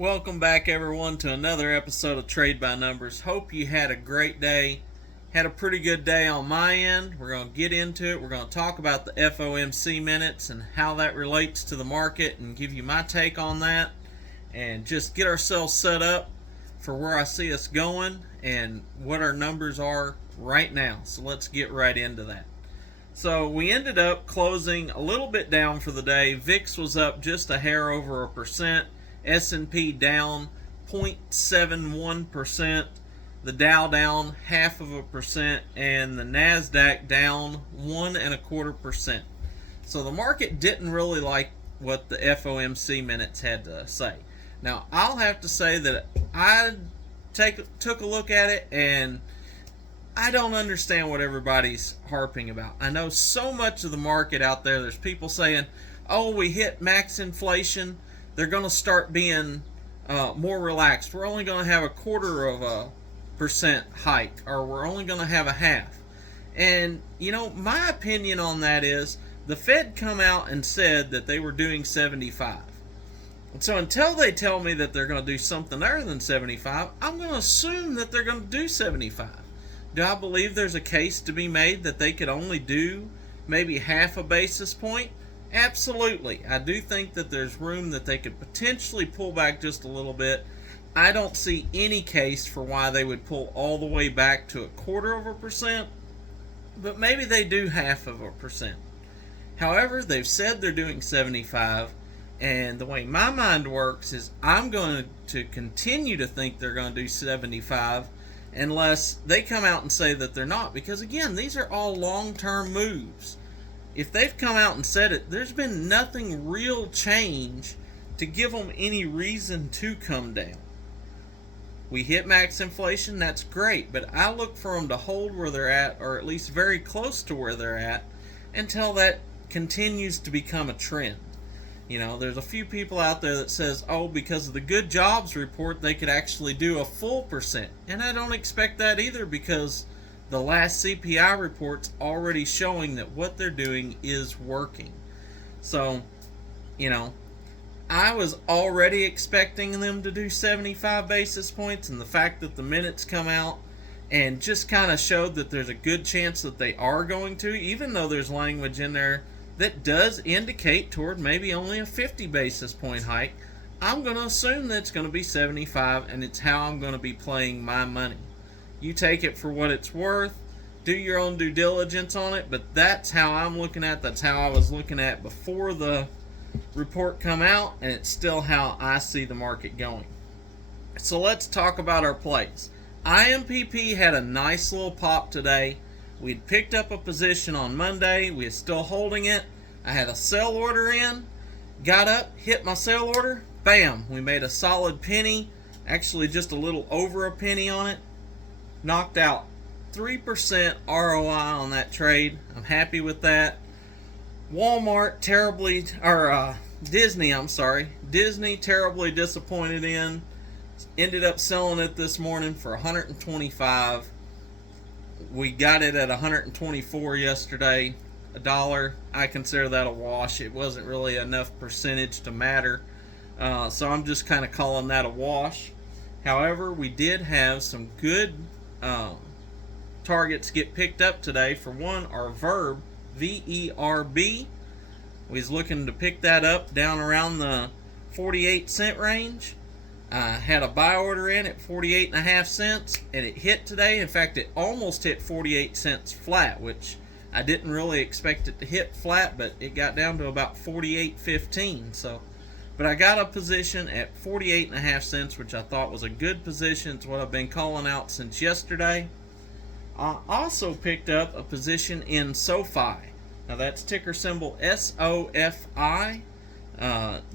Welcome back, everyone, to another episode of Trade by Numbers. Hope you had a great day. Had a pretty good day on my end. We're going to get into it. We're going to talk about the FOMC minutes and how that relates to the market and give you my take on that and just get ourselves set up for where I see us going and what our numbers are right now. So let's get right into that. So we ended up closing a little bit down for the day. VIX was up just a hair over 1%. S&P down 0.71%, the Dow down 0.5%, and the NASDAQ down 1.25%. So the market didn't really like what the FOMC minutes had to say. Now, I'll have to say that I took a look at it, and I don't understand what everybody's harping about. I know so much of the market out there's people saying, oh, we hit max inflation, they're going to start being more relaxed. We're only going to have 0.25% hike, or we're only going to have a half. And, my opinion on that is the Fed come out and said that they were doing 75. And so until they tell me that they're going to do something other than 75, I'm going to assume that they're going to do 75. Do I believe there's a case to be made that they could only do maybe half a basis point? Absolutely. I do think that there's room that they could potentially pull back just a little bit. I don't see any case for why they would pull all the way back to 0.25%, but maybe they do 0.5%. However, they've said they're doing 75, and the way my mind works is I'm going to continue to think they're going to do 75 unless they come out and say that they're not, because again, these are all long-term moves. If they've come out and said it, there's been nothing real change to give them any reason to come down. We hit max inflation, that's great, but I look for them to hold where they're at, or at least very close to where they're at, until that continues to become a trend. There's a few people out there that says, oh, because of the good jobs report, they could actually do a full percent. And I don't expect that either, because the last CPI report's already showing that what they're doing is working. So, I was already expecting them to do 75 basis points, and the fact that the minutes come out and just kind of showed that there's a good chance that they are going to, even though there's language in there that does indicate toward maybe only a 50 basis point hike, I'm going to assume that it's going to be 75, and it's how I'm going to be playing my money. You take it for what it's worth, do your own due diligence on it, but that's how I'm looking at it. That's how I was looking at before the report come out, and it's still how I see the market going. So let's talk about our plays. IMPP had a nice little pop today. We'd picked up a position on Monday. We are still holding it. I had a sell order in, got up, hit my sell order, bam, we made a solid penny, actually just a little over a penny on it. Knocked out 3% ROI on that trade. I'm happy with that. Disney terribly disappointed in. Ended up selling it this morning for 125. We got it at 124 yesterday. $1. I consider that a wash. It wasn't really enough percentage to matter. So I'm just kind of calling that a wash. However, we did have some good targets get picked up today. For one, our Verb, VERB, we was looking to pick that up down around the 48-cent range. Had a buy order in at 48.5 cents, and it hit today. In fact, it almost hit 48 cents flat, which I didn't really expect it to hit flat, but it got down to about 48.15. But I got a position at 48.5 cents, which I thought was a good position. It's what I've been calling out since yesterday. I also picked up a position in SoFi. Now that's ticker symbol SOFI.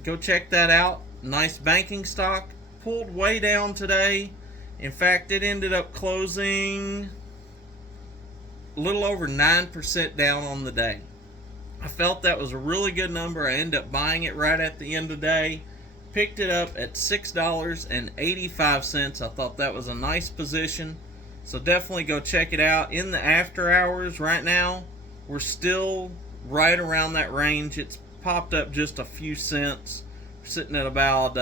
Go check that out. Nice banking stock. Pulled way down today. In fact, it ended up closing a little over 9% down on the day. I felt that was a really good number. I ended up buying it right at the end of the day. Picked it up at $6.85. I thought that was a nice position. So definitely go check it out. In the after hours right now, we're still right around that range. It's popped up just a few cents. sitting at about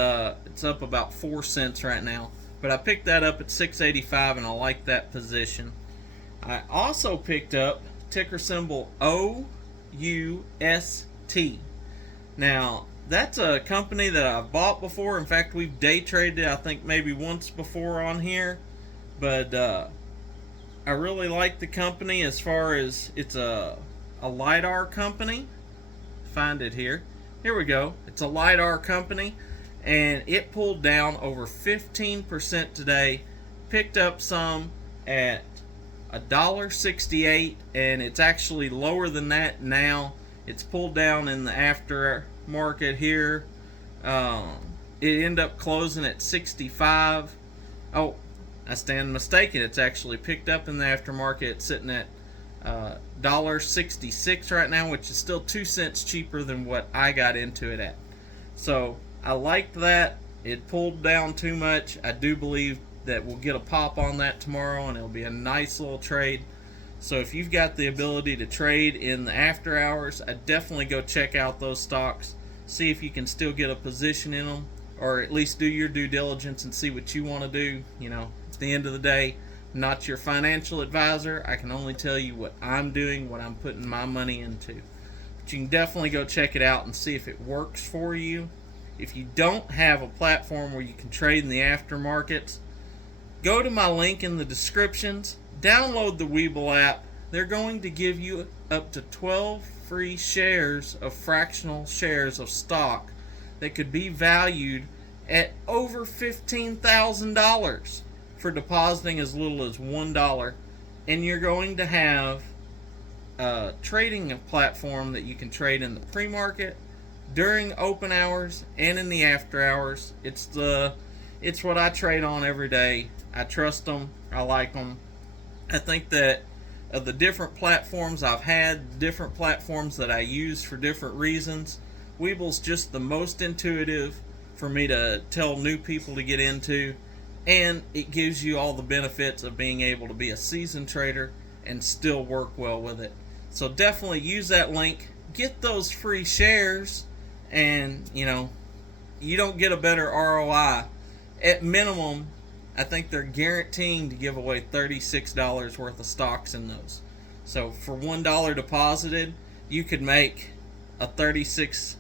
it's up about 4 cents right now. But I picked that up at 6.85, and I like that position. I also picked up ticker symbol OUST. Now, that's a company that I've bought before. In fact, we've day traded it, I think, maybe once before on here. But I really like the company as far as it's a LiDAR company. Find it here. Here we go. It's a LiDAR company, and it pulled down over 15% today. Picked up some at $1.68, and it's actually lower than that now. It's pulled down in the aftermarket here. It ended up closing at 65. Oh, I stand mistaken. It's actually picked up in the aftermarket. It's sitting at $1.66 right now, which is still 2 cents cheaper than what I got into it at. So I liked that. It pulled down too much. I do believe that we'll get a pop on that tomorrow, and it'll be a nice little trade. So if you've got the ability to trade in the after hours, I'd definitely go check out those stocks. See if you can still get a position in them, or at least do your due diligence and see what you want to do. You know, at the end of the day, I'm not your financial advisor. I can only tell you what I'm doing, what I'm putting my money into. But you can definitely go check it out and see if it works for you. If you don't have a platform where you can trade in the aftermarkets, go to my link in the descriptions, download the Webull app. They're going to give you up to 12 free shares of fractional shares of stock that could be valued at over $15,000 for depositing as little as $1. And you're going to have a trading platform that you can trade in the pre-market, during open hours, and in the after hours. It's what I trade on every day. I trust them. I like them. I think that of the different platforms I've had, different platforms that I use for different reasons, Webull's just the most intuitive for me to tell new people to get into, and it gives you all the benefits of being able to be a seasoned trader and still work well with it. So definitely use that link, get those free shares, and you don't get a better ROI. At minimum, I think they're guaranteeing to give away $36 worth of stocks in those. So for $1 deposited, you could make a $36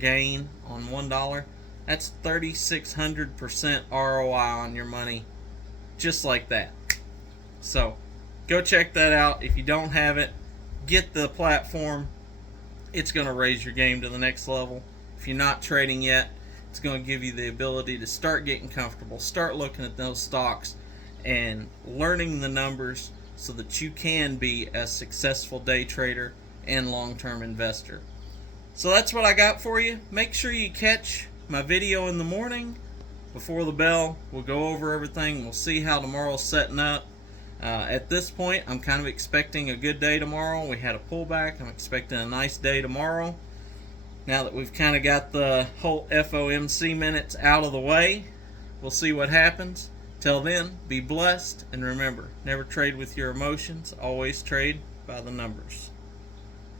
gain on $1. That's 3,600% ROI on your money, just like that. So go check that out. If you don't have it, get the platform. It's going to raise your game to the next level. If you're not trading yet, it's going to give you the ability to start getting comfortable, start looking at those stocks and learning the numbers so that you can be a successful day trader and long-term investor. So that's what I got for you. Make sure you catch my video in the morning before the bell. We'll go over everything. We'll see how tomorrow's setting up. At this point, I'm kind of expecting a good day tomorrow. We had a pullback. I'm expecting a nice day tomorrow. Now that we've kind of got the whole FOMC minutes out of the way, we'll see what happens. Till then, be blessed, and remember, never trade with your emotions. Always trade by the numbers.